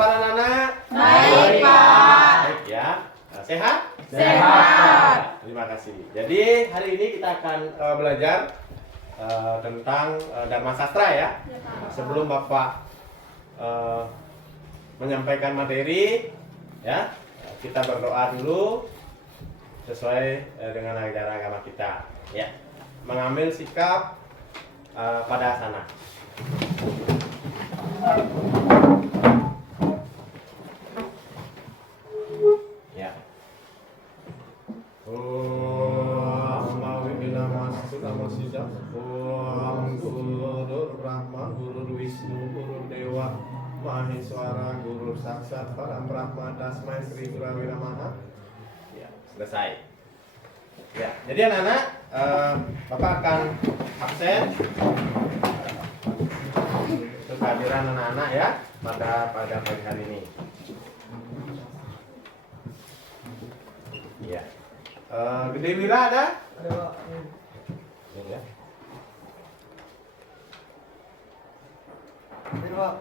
Bapak dan anak? Baik, Pak. Baik ya. Sehat? Sehat. Terima kasih. Jadi hari ini kita akan belajar tentang Dharma Sastra ya. Sebelum Bapak menyampaikan materi ya, kita berdoa dulu sesuai dengan ajaran agama kita ya. Mengambil sikap pada sana. Ya. Guru Brahma, Guru Wisnu, Guru Dewa, Maheswara, Guru Saksat, Param Brahma, Tasmai Sri Gurawi Namaha. Ya, selesai. Ya, jadi anak-anak, Bapak akan absen untuk kehadiran anak-anak ya pada pagi hari ini. Ya. Gede Wira ada? Ada, Pak. Ini ya. Ini, Pak.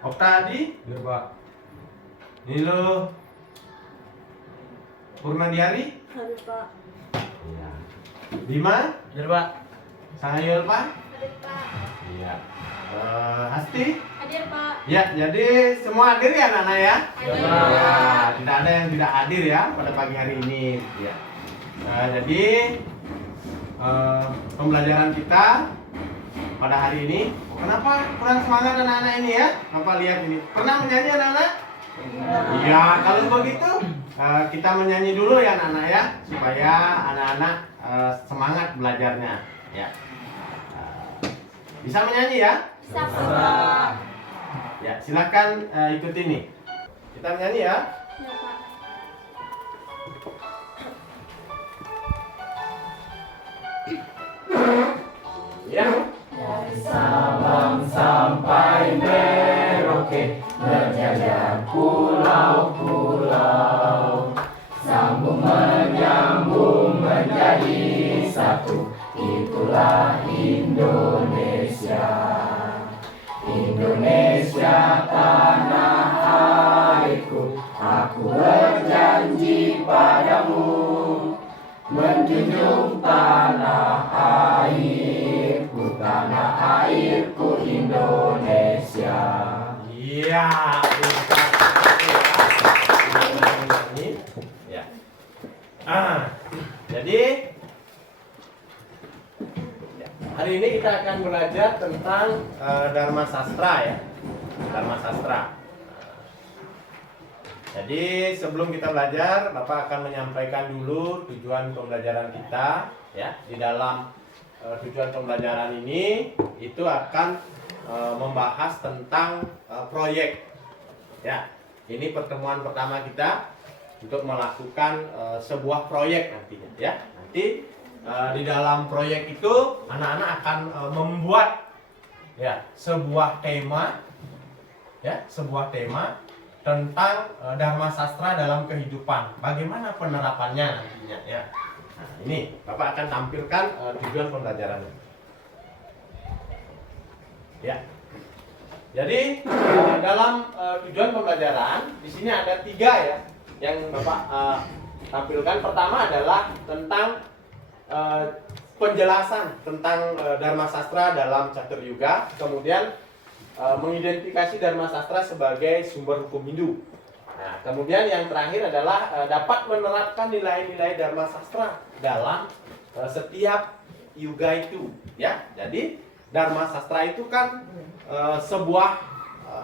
Oktadi? Ya, Pak. Nilo Purnadiari? Hadir, Pak. Iya. Bima? Ya, Pak. Sangayul, Pak? Hadir, Pak. Iya. Hasti? Hadir, Pak. Ya, jadi semua hadir ya anak-anak ya? Hadir. Ya, tidak ada yang tidak hadir ya pada pagi hari ini. Ya. Jadi pembelajaran kita pada hari ini, kenapa kurang semangat anak-anak ini ya? Bapak lihat ini. Pernah menyanyi anak-anak? Iya, kalau begitu kita menyanyi dulu ya anak-anak ya, supaya anak-anak semangat belajarnya. Ya. Bisa menyanyi ya? Bisa, Pak. Ya, silakan ikuti nih. Kita menyanyi ya. Ya, Pak. Ya. Dari Sabang sampai Merauke, berjajar pulau-pulau, sambung menyambung menjadi satu, itulah Indonesia. Indonesia tanah airku, aku berjanji padamu, menjunjung tanah airku, tanah airku Indonesia. Iya. Ya. Jadi hari ini kita akan belajar tentang Dharma Sastra ya. Dharma Sastra. Jadi sebelum kita belajar, Bapak akan menyampaikan dulu tujuan pembelajaran kita ya. Di dalam tujuan pembelajaran ini itu akan membahas tentang proyek. Ya. Ini pertemuan pertama kita untuk melakukan sebuah proyek nantinya ya. Nanti di dalam proyek itu anak-anak akan membuat ya sebuah tema ya, sebuah tema tentang Dharma Sastra dalam kehidupan. Bagaimana penerapannya nantinya ya. Nah, ini Bapak akan tampilkan tujuan pembelajarannya. Ya. Jadi dalam tujuan pembelajaran di sini ada 3 ya yang Bapak tampilkan. Pertama adalah tentang penjelasan tentang Dharma Sastra dalam Catur Yuga, kemudian mengidentifikasi Dharma Sastra sebagai sumber hukum Hindu. Nah, kemudian yang terakhir adalah dapat menerapkan nilai-nilai Dharma Sastra dalam setiap yuga itu, ya. Jadi Dharma Sastra itu kan sebuah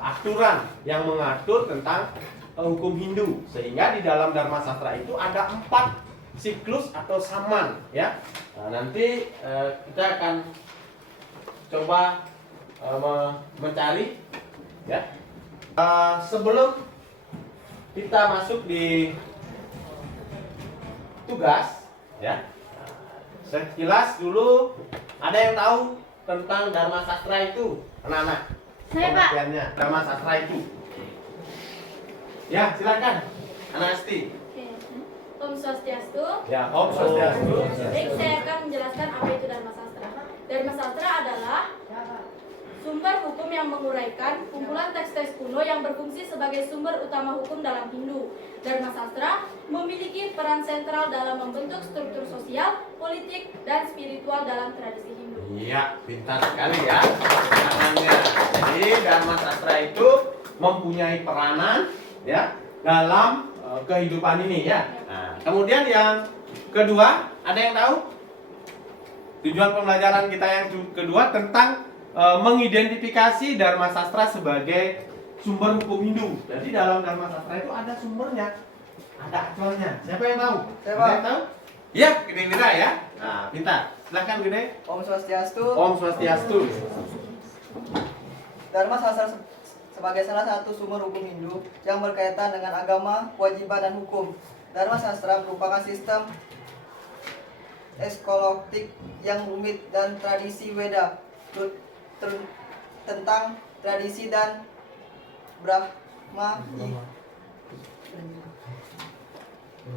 aturan yang mengatur tentang hukum Hindu, sehingga di dalam Dharma Sastra itu ada 4 siklus atau saman, ya. Nah, nanti kita akan coba mencari, ya. Sebelum kita masuk di tugas, ya. Sekilas dulu, ada yang tahu tentang Dharma Sastra itu, anak-anak? Saya, Pak. Pengertiannya Dharma Sastra itu. Ya, silakan, Anak Asti. Om Swastiastu. Ya, Om Swastiastu. Baik, saya akan menjelaskan apa itu Dharma Sastra. Dharma Sastra adalah Sumber hukum yang menguraikan kumpulan teks-teks kuno yang berfungsi sebagai sumber utama hukum dalam Hindu. Dharma Sastra memiliki peran sentral dalam membentuk struktur sosial, politik, dan spiritual dalam tradisi Hindu. Iya, pintar sekali ya keterangannya. Jadi Dharma Sastra itu mempunyai peranan ya dalam kehidupan ini ya. Nah, kemudian yang kedua, ada yang tahu? Tujuan pembelajaran kita yang kedua tentang mengidentifikasi Dharma Sastra sebagai sumber hukum Hindu. Jadi dalam Dharma Sastra itu ada sumbernya, ada acuannya. Siapa yang tahu? Saya, Ada Pak. yang tahu? Iya, Gede Wira ya. Nah, pintar. Silakan Gede. Om Swastiastu. Om Swastiastu. Dharma Sastra sebagai salah satu sumber hukum Hindu yang berkaitan dengan agama, kewajiban, dan hukum. Dharma Sastra merupakan sistem eskolotik yang rumit dan tradisi Weda tentang tradisi dan Brahma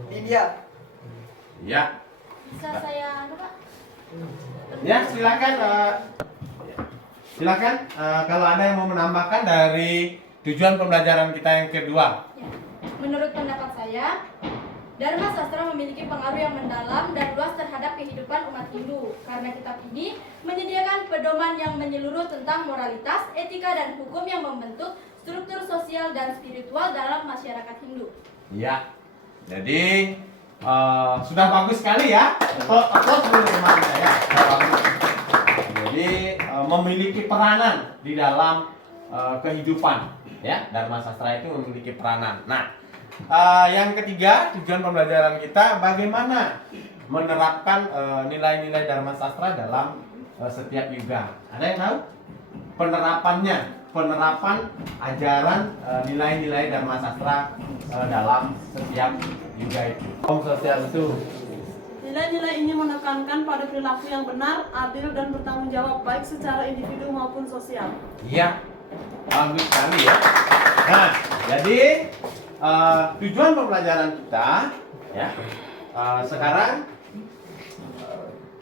Vidya. Ya. Bisa saya Pak? Ya, silakan. Silakan kalau ada yang mau menambahkan dari tujuan pembelajaran kita yang kedua. Ya. Menurut pendapat saya, Dharma Sastra memiliki pengaruh yang mendalam dan luas terhadap kehidupan umat Hindu. Karena kitab ini menyediakan pedoman yang menyeluruh tentang moralitas, etika, dan hukum yang membentuk struktur sosial dan spiritual dalam masyarakat Hindu. Ya. Jadi sudah bagus sekali ya. Applause dulu teman saya. Sudah bagus. Jadi memiliki peranan di dalam kehidupan ya. Dharma Sastra itu memiliki peranan. Nah, yang ketiga, tujuan pembelajaran kita bagaimana menerapkan nilai-nilai Dharma Sastra dalam setiap yuga. Ada yang tahu? Penerapan ajaran nilai-nilai Dharma Sastra dalam setiap yuga itu. Om Swastiastu. Nilai-nilai ini menekankan pada perilaku yang benar, adil, dan bertanggung jawab baik secara individu maupun sosial. Iya, bagus sekali ya. Nah, jadi tujuan pembelajaran kita ya sekarang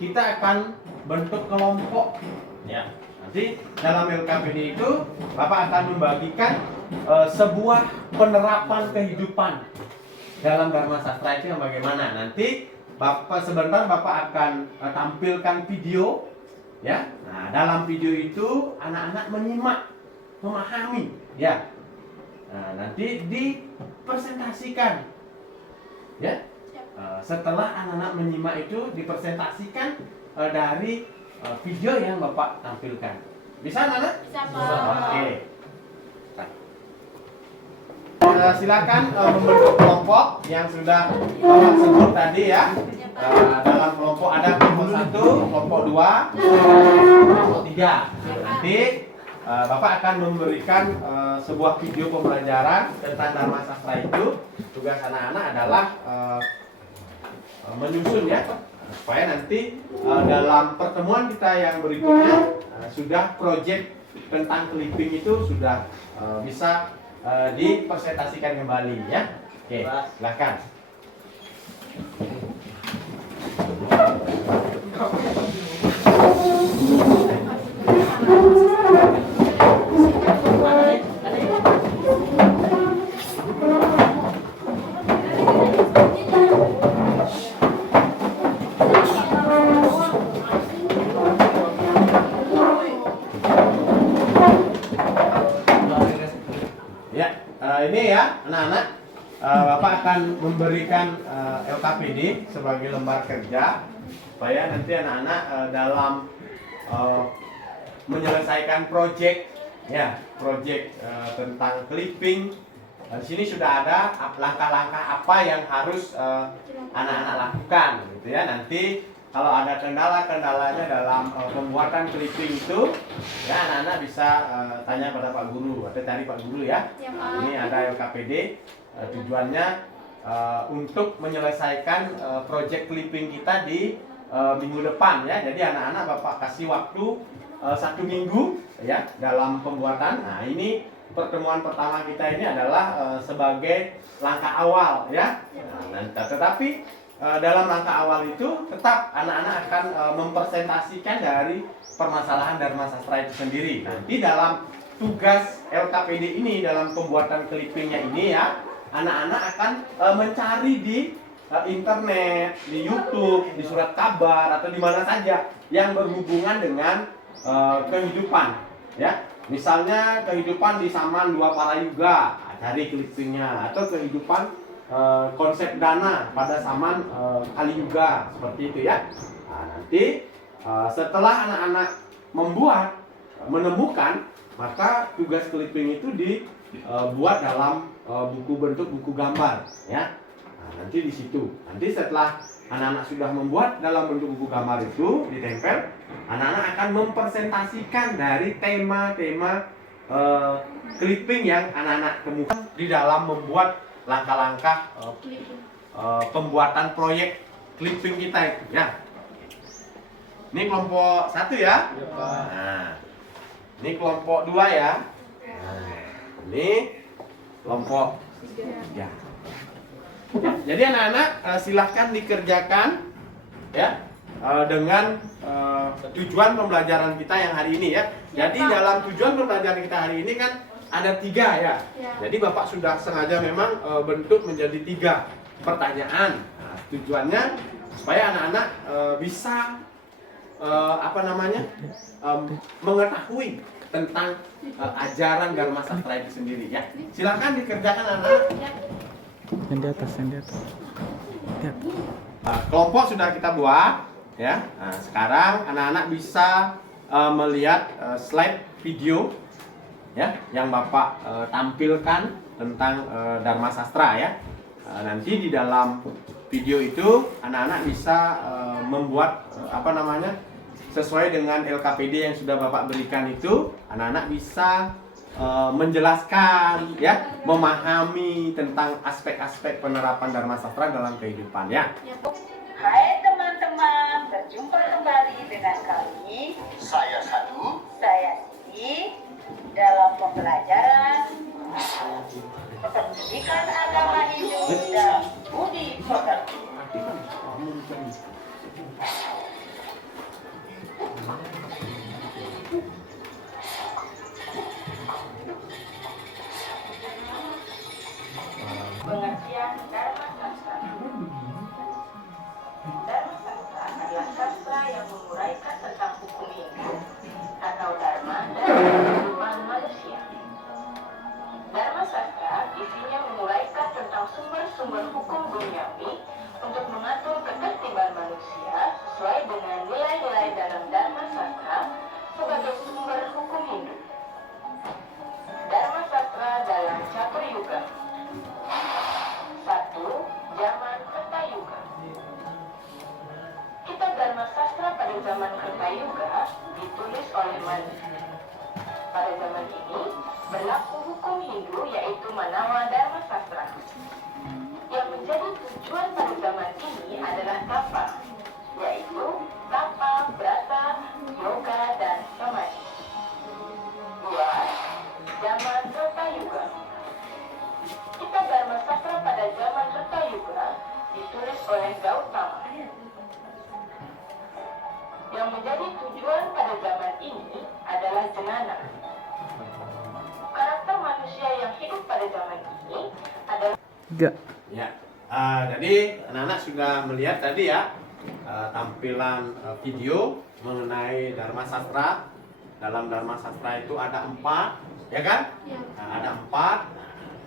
kita akan bentuk kelompok ya. Nanti dalam LKPD itu Bapak akan membagikan sebuah penerapan kehidupan dalam Dharma Sastra itu yang bagaimana. Nanti sebentar Bapak akan tampilkan video ya. Nah, dalam video itu anak-anak menyimak, memahami ya. Nah, nanti dipresentasikan ya. Setelah anak-anak menyimak itu dipresentasikan dari video yang Bapak tampilkan. Bisa anak-anak? Bisa, Pak. Oke. Silakan membentuk kelompok yang sudah Bapak sebut tadi ya. Dalam kelompok ada kelompok 1, kelompok 2, kelompok 3. Nanti Bapak akan memberikan sebuah video pembelajaran tentang Dharma Sastra itu. Tugas anak-anak adalah menyusun ya, supaya nanti dalam pertemuan kita yang berikutnya sudah proyek tentang clipping itu sudah bisa dipresentasikan kembali ya. Oke, silakan. Ini ya anak-anak, Bapak akan memberikan LKPD sebagai lembar kerja supaya nanti anak-anak dalam menyelesaikan proyek ya, proyek tentang clipping. Di sini sudah ada langkah-langkah apa yang harus anak-anak lakukan gitu ya. Nanti kalau ada kendalanya dalam pembuatan clipping itu, ya anak-anak bisa tanya pada Pak Guru atau cari Pak Guru ya. Ya, Pak. Ini ada LKPD, tujuannya untuk menyelesaikan project clipping kita di minggu depan ya. Jadi anak-anak Bapak kasih waktu 1 minggu ya dalam pembuatan. Nah, ini pertemuan pertama kita ini adalah sebagai langkah awal ya. Nah, tetapi dalam langkah awal itu tetap anak-anak akan mempresentasikan dari permasalahan Dharma Sastra itu sendiri. Nanti dalam tugas LKPD ini, dalam pembuatan clippingnya ini ya, anak-anak akan mencari di internet, di YouTube, di surat kabar atau di mana saja yang berhubungan dengan kehidupan, ya. Misalnya kehidupan di Saman Dua Parayuga, cari clippingnya, atau kehidupan konsep dana pada Saman Kaliyuga, seperti itu ya. Nah, nanti setelah anak-anak menemukan, maka tugas clipping itu dibuat dalam bentuk buku gambar, ya. Nah, nanti di situ. Nanti setelah anak-anak sudah membuat dalam bentuk buku gambar itu ditempel, anak-anak akan mempresentasikan dari tema-tema clipping yang anak-anak temukan di dalam membuat langkah-langkah pembuatan proyek clipping kita itu, ya. Ini kelompok 1 ya. Nah, ini kelompok 2 ya. Nah, ini kelompok 3. Ya, jadi anak-anak silahkan dikerjakan ya dengan tujuan pembelajaran kita yang hari ini ya. Jadi dalam tujuan pembelajaran kita hari ini kan ada 3 ya. Jadi Bapak sudah sengaja memang bentuk menjadi 3 pertanyaan. Nah, tujuannya supaya anak-anak bisa mengetahui tentang ajaran Dharma Sastra itu sendiri ya. Silakan dikerjakan anak-anak. Yang di atas. Ya. Kelompok sudah kita buat ya. Nah, sekarang anak-anak bisa melihat slide video ya yang Bapak tampilkan tentang Dharma Sastra ya. Nanti di dalam video itu anak-anak bisa membuat sesuai dengan LKPD yang sudah Bapak berikan itu, anak-anak bisa menjelaskan ya, memahami tentang aspek-aspek penerapan Dharma Sastra dalam kehidupan ya. Hai teman-teman, berjumpa kembali dengan kami. Saya Sadu. Saya Siti dalam pembelajaran pendidikan agama Hindu dan budi pekerti. Pengertian Dharma Sastra. Dharma Sastra adalah sastra yang menguraikan tentang hukum Hindu atau Dharma dan kehidupan manusia. Dharma Sastra isinya menguraikan tentang sumber-sumber hukum duniawi untuk mengatur ketertiban manusia sesuai dengan nilai-nilai dalam Dharma Sastra sebagai sumber hukum Hindu. Dharma Sastra dalam Catur Yuga. 1. Zaman Kertayuga. Kitab Dharma Sastra pada zaman Kertayuga ditulis oleh Manu. Pada zaman ini berlaku hukum Hindu yaitu Manawa Dharma Sastra. Yang menjadi tujuan pada zaman ini adalah tapa, yaitu tapa, brata, yoga, dan samadhi. 2. Zaman Kertayuga. Kitab Dharma Sastra pada zaman Kertayuga ditulis oleh Gautama. Yang menjadi tujuan pada zaman ini adalah jenana. Karakter manusia yang hidup pada zaman ini adalah Ya, jadi anak-anak sudah melihat tadi ya tampilan video mengenai Dharma Sastra. Dalam Dharma Sastra itu ada 4, ya kan? Ya. Nah, ada 4.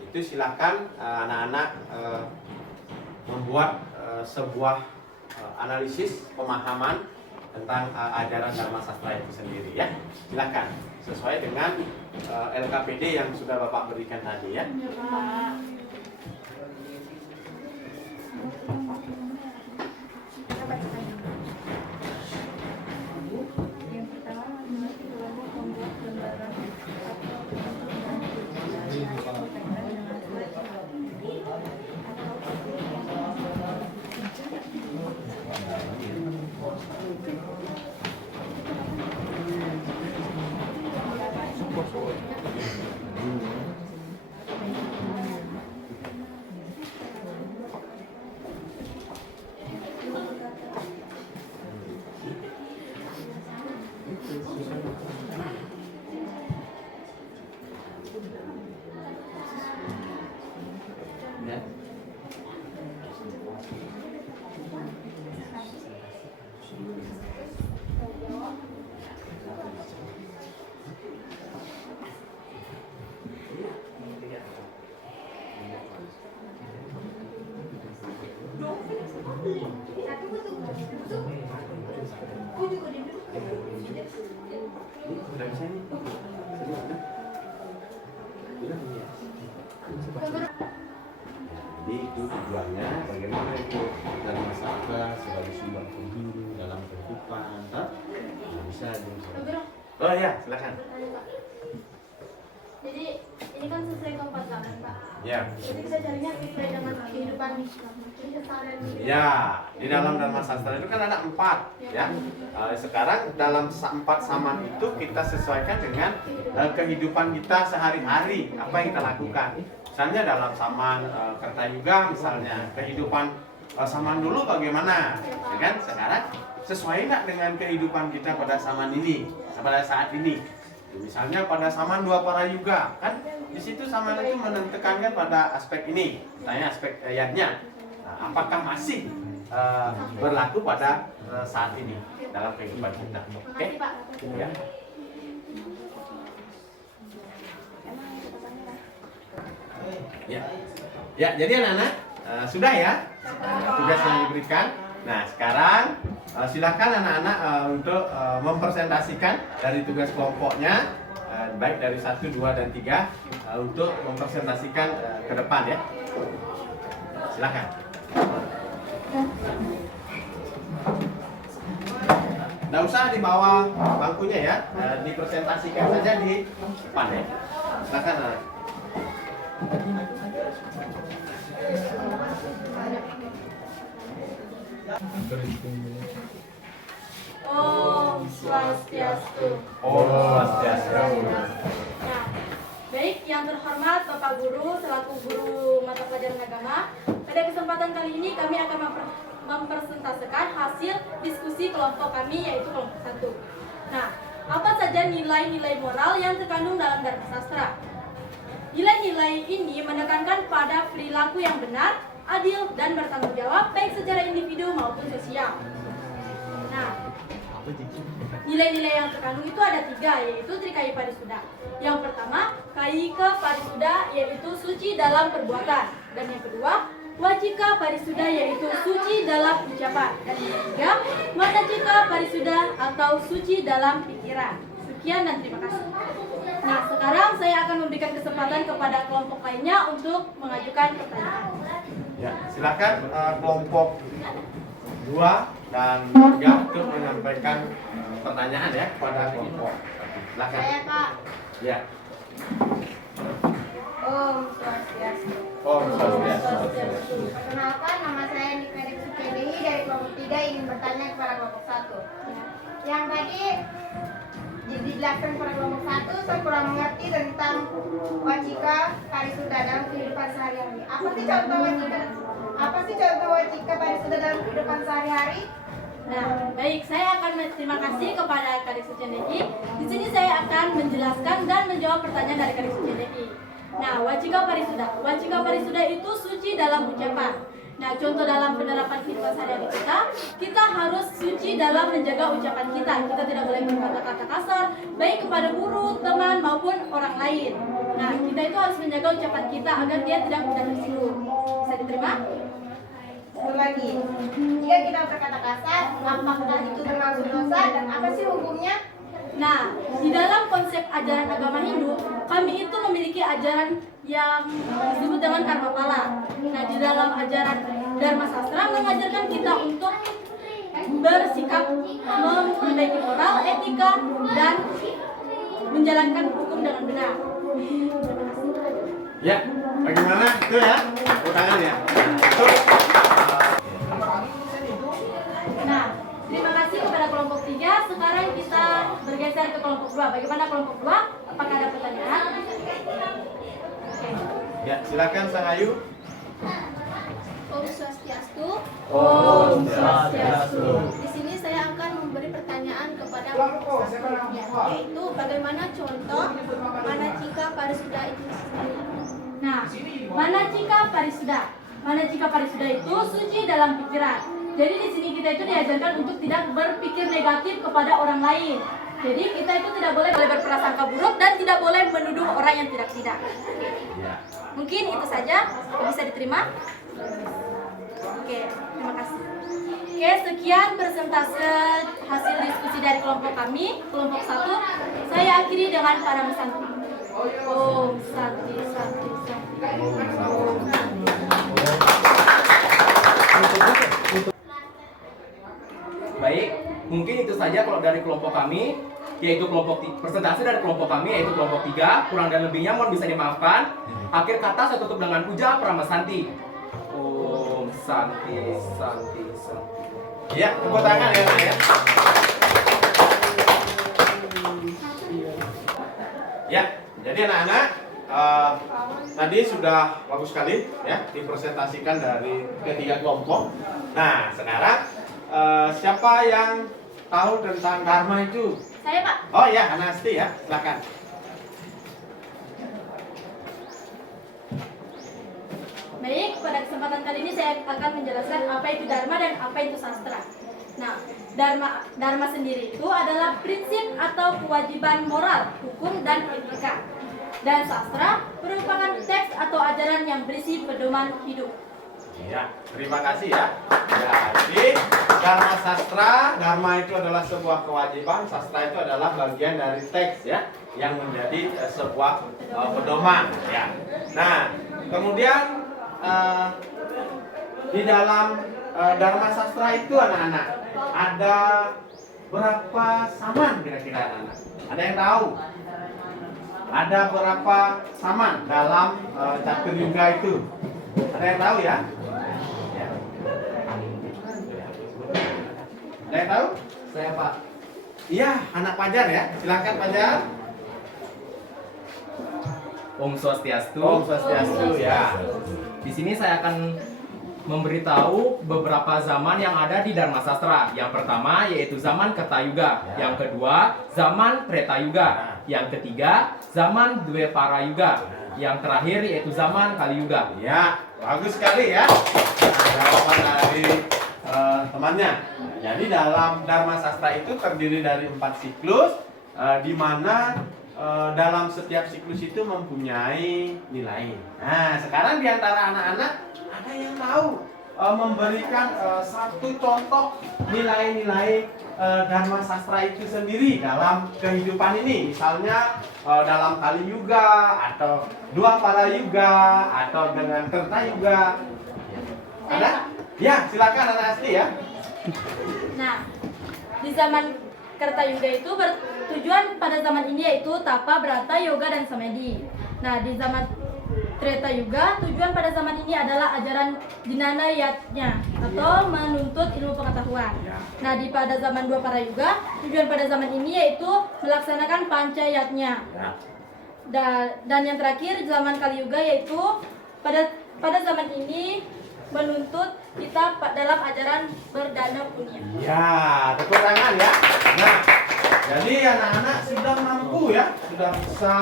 Itu silakan anak-anak membuat sebuah analisis pemahaman tentang ajaran Dharma Sastra itu sendiri ya. Silakan sesuai dengan LKPD yang sudah Bapak berikan tadi ya. Yang pertama, memiliki kelompok membuat gambaran Jadi itu tujuannya bagaimana itu Dharma Sastra sebagai sumber hukum Hindu dalam kehidupan. Nah, bisa diusahakan. Oh ya, silakan. Jadi ini kan sesuai keempat-empat, Pak. Ya. Jadi kita carinya sesuai dengan kehidupan keseharian. Ya, di dalam Dharma Sastra itu kan ada 4 ya. Sekarang dalam 4 saman itu kita sesuaikan dengan kehidupan kita sehari-hari, apa yang kita lakukan. Misalnya dalam saman Kertayuga misalnya, kehidupan saman dulu bagaimana, ya kan? Sekarang sesuai nggak dengan kehidupan kita pada saman ini, pada saat ini. Misalnya pada saman Dwaparayuga kan di situ saman itu menentukankan pada aspek ini, misalnya aspek ayatnya. Nah, apakah masih berlaku pada saat ini dalam kehidupan kita? Oke? Makasih, Pak. Ya. Ya. Ya, jadi anak-anak sudah ya tugas yang diberikan. Nah, sekarang silakan anak-anak untuk mempresentasikan dari tugas kelompoknya, baik dari 1, 2, dan 3 untuk mempresentasikan ke depan ya. Silakan. Nggak usah di bawah bangkunya ya, dipresentasikan saja di depan ya. Silakan anak. Om Swastiastu. Om Swastiastu. Nah, baik yang terhormat Bapak Guru selaku guru mata pelajaran agama, pada kesempatan kali ini kami akan mempresentasikan hasil diskusi kelompok kami yaitu kelompok 1. Nah, apa saja nilai-nilai moral yang terkandung dalam Dharma Sastra? Nilai-nilai ini menekankan pada perilaku yang benar, adil, dan bertanggung jawab baik secara individu maupun sosial. Nah, nilai-nilai yang terkandung itu ada 3, yaitu Trikaya Parisuda. Yang pertama, Kaika Parisuda, yaitu suci dalam perbuatan. Dan yang kedua, Wacika Parisuda, yaitu suci dalam ucapan. Dan yang ketiga, Manacika Parisuda atau suci dalam pikiran. Sekian dan terima kasih. Nah, sekarang saya akan memberikan kesempatan kepada kelompok lainnya untuk mengajukan pertanyaan. Ya, silakan kelompok 2 dan 3 untuk menyampaikan pertanyaan ya kepada kelompok. Silakan. Saya, Pak. Ya. Om Swastiastu. Om Swastiastu. Perkenalkan, nama saya Nikmedik Sukedehi dari kelompok 3 ingin bertanya kepada kelompok 1. Yang tadi dijelaskan kepada kelompok 1, saya kurang mengerti tentang Wacika Parisuda dalam kehidupan sehari-hari. Apa sih contoh Wacika? Apa sih contoh Wacika Parisuda dalam kehidupan sehari-hari? Nah, baik, saya akan terima kasih kepada Kadek Sucendehi. Di sini saya akan menjelaskan dan menjawab pertanyaan dari Kadek Sucendehi. Nah, Wacika Parisuda. Wacika Parisuda itu suci dalam ucapan. Nah, contoh dalam penerapan kehidupan sehari-hari kita harus suci dalam menjaga ucapan kita. Kita tidak boleh berkata-kata kasar, baik kepada guru, teman, maupun orang lain. Nah, kita itu harus menjaga ucapan kita agar dia tidak mudah tersinggung. Bisa diterima? Satu lagi, jika kita berkata kasar, apakah itu termasuk dosa dan apa sih hukumnya? Nah, di dalam konsep ajaran agama Hindu, kami itu memiliki ajaran yang disebut dengan karma pala. Nah, di dalam ajaran Dharma Sastra mengajarkan kita untuk bersikap memperbaiki moral, etika, dan menjalankan hukum dengan benar. Ya, bagaimana itu ya? Tangan ya. Nah, terima kasih kepada kelompok 3. Sekarang kita bergeser ke kelompok 2. Bagaimana kelompok 2? Apakah ada pertanyaan? Oke. Ya, silakan Sang Ayu. Om Swastiastu. Om Swastiastu. Di sini saya akan memberi pertanyaan kepada kelompok 1, yaitu bagaimana contoh Manacika Parisuda itu sendiri. Nah, Manacika Parisuda. Manacika Parisuda itu suci dalam pikiran. Jadi di sini kita itu diajarkan untuk tidak berpikir negatif kepada orang lain. Jadi kita itu tidak boleh berprasangka buruk dan tidak boleh menuduh orang yang tidak. Mungkin itu saja, bisa diterima? Oke, terima kasih. Oke, sekian persentase hasil diskusi dari kelompok kami, kelompok 1. Saya akhiri dengan para santi. Om Santi Santi Santi. Om Santi. saja kalau dari kelompok kami, yaitu persentase dari kelompok kami yaitu kelompok 3, kurang dan lebihnya mohon bisa dimaafkan. Akhir kata saya tutup dengan puja Pramasanti. Om Santi Santi Santi. Ya, tepuk tangan ya Nak ya. Ya, jadi anak-anak tadi sudah bagus sekali ya dipresentasikan dari ketiga kelompok. Nah, sekarang siapa yang tahu tentang Dharma itu? Saya, Pak. Oh ya, Anasti ya, silakan. Baik, pada kesempatan kali ini saya akan menjelaskan apa itu Dharma dan apa itu sastra. Nah, Dharma sendiri itu adalah prinsip atau kewajiban moral, hukum, dan etika. Dan sastra merupakan teks atau ajaran yang berisi pedoman hidup. Ya, terima kasih ya. Ya, jadi Dharma sastra, Dharma itu adalah sebuah kewajiban, sastra itu adalah bagian dari teks ya, yang menjadi sebuah pedoman ya. Nah, kemudian di dalam Dharma sastra itu anak-anak ada berapa saman kira-kira anak-anak? Ada yang tahu? Ada berapa saman dalam catur yuga itu? Ada yang tahu ya? Ya. Ada yang tahu? Saya Pak. Iya, anak Pajar ya. Silakan Pajar. Om Swastiastu. Om Swastiastu ya. Di sini saya akan memberitahu beberapa zaman yang ada di Dharma Sastra. Yang pertama yaitu zaman Kertayuga, yang kedua zaman Treta Yuga, yang ketiga zaman Dwipara Yuga, yang terakhir yaitu zaman Kali Yuga. Ya, bagus sekali ya. Jawaban dari temannya. Jadi dalam Dharma Sastra itu terdiri dari 4 siklus, di mana dalam setiap siklus itu mempunyai nilai. Nah, sekarang di antara anak-anak ada yang tahu memberikan satu contoh nilai-nilai Dharma Sastra itu sendiri dalam kehidupan ini. Misalnya dalam Kali Yuga atau Dwipara Yuga atau dengan Treta Yuga. Ada? Ya, silakan anak Asti ya. Nah, di zaman Kertayuga itu bertujuan pada zaman ini yaitu tapa, brata, yoga, dan samadhi. Nah, di zaman Treta Yuga, tujuan pada zaman ini adalah ajaran Jnana Yatnya atau menuntut ilmu pengetahuan. Nah, di pada zaman Dwipara Yuga, tujuan pada zaman ini yaitu melaksanakan Panca Yatnya. Dan yang terakhir zaman Kali Yuga yaitu pada zaman ini menuntut kita dalam ajaran berdana punya. Ya, tepuk tangan ya. Nah, jadi anak-anak sudah mampu ya, sudah bisa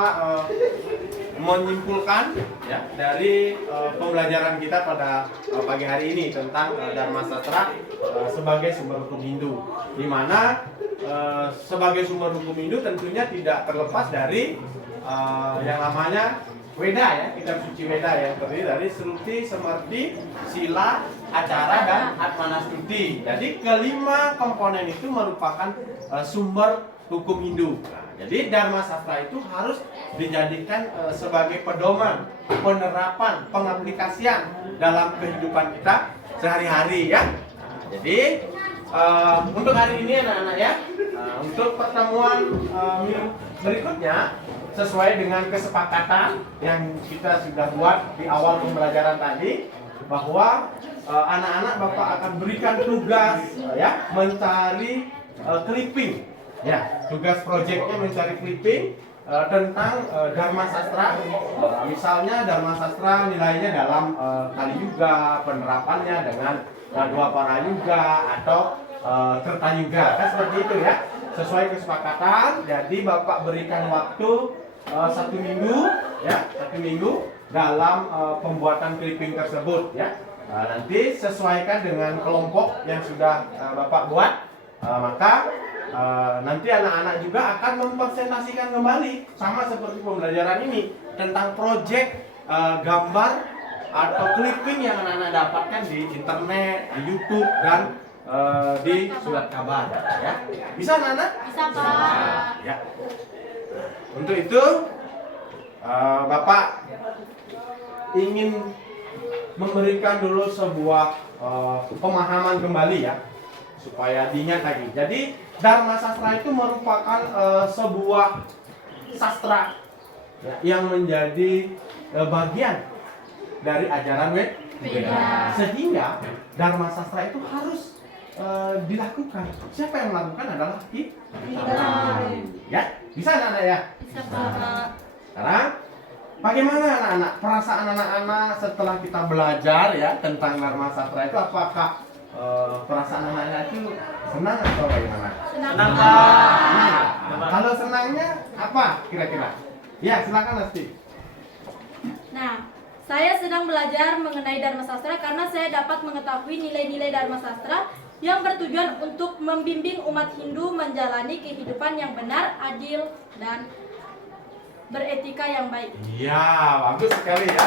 menyimpulkan ya dari pembelajaran kita pada pagi hari ini tentang Dharma Sastra sebagai sumber hukum Hindu, di mana sebagai sumber hukum Hindu tentunya tidak terlepas dari yang namanya Weda ya, kitab suci Weda yang terdiri dari Sruti, Smrti, Sila, Acara, dan Atmanastuti. Jadi kelima komponen itu merupakan sumber hukum Hindu. Nah, jadi Dharma Sastra itu harus dijadikan sebagai pedoman, penerapan, pengaplikasian dalam kehidupan kita sehari-hari ya. Nah, jadi untuk hari ini anak-anak ya, untuk pertemuan berikutnya sesuai dengan kesepakatan yang kita sudah buat di awal pembelajaran tadi, bahwa anak-anak Bapak akan berikan tugas ya mencari clipping ya, tugas proyeknya mencari clipping tentang Dharma Sastra. Misalnya Dharma Sastra nilainya dalam Kali Yuga, penerapannya dengan Dwipara Yuga atau Treta Yuga, kan seperti itu ya, sesuai kesepakatan. Jadi Bapak berikan waktu 1 minggu ya, 1 minggu dalam pembuatan clipping tersebut ya. Nanti sesuaikan dengan kelompok yang sudah Bapak buat, maka nanti anak-anak juga akan mempresentasikan kembali sama seperti pembelajaran ini tentang proyek gambar atau clipping yang anak-anak dapatkan di internet, di YouTube, dan di surat kabar ya. Bisa anak-anak? Bisa, Pak. Ya. Untuk itu Bapak ingin memberikan dulu sebuah pemahaman kembali ya supaya diingat lagi. Jadi Dharma Sastra itu merupakan sebuah sastra ya, yang menjadi bagian dari ajaran Weda. Sehingga Dharma Sastra itu harus dilakukan. Siapa yang melakukan adalah kita. Ya, bisa anak-anak ya? Bisa, Pak. Sekarang bagaimana anak-anak perasaan anak-anak setelah kita belajar ya tentang Dharma Sastra itu, apakah perasaan anak-anak itu senang atau bagaimana? Senang. Senang. Kalau senangnya apa kira-kira? Ya, silakan Asti. Nah, saya sedang belajar mengenai Dharma Sastra karena saya dapat mengetahui nilai-nilai Dharma Sastra yang bertujuan untuk membimbing umat Hindu menjalani kehidupan yang benar, adil, dan beretika yang baik. Iya, bagus sekali ya.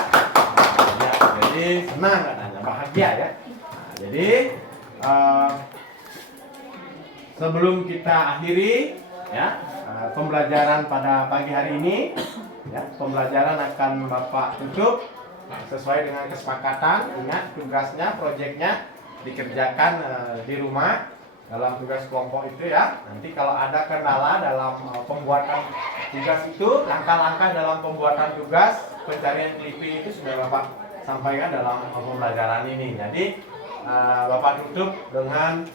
Ya, jadi senang katanya, bahagia ya. Nah, jadi sebelum kita akhiri ya pembelajaran pada pagi hari ini, ya pembelajaran akan Bapak tutup sesuai dengan kesepakatan. Ingat tugasnya, proyeknya dikerjakan di rumah dalam tugas kelompok itu ya. Nanti kalau ada kendala dalam pembuatan tugas itu, langkah-langkah dalam pembuatan tugas, pencarian clipping itu sudah Bapak sampaikan dalam pembelajaran ini. Jadi Bapak tutup dengan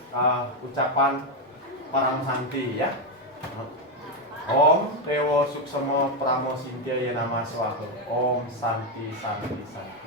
ucapan Param Santi ya. Om Dewo Suksema Pramo Sintya Yenama Swaha. Om Santi Santi Santi.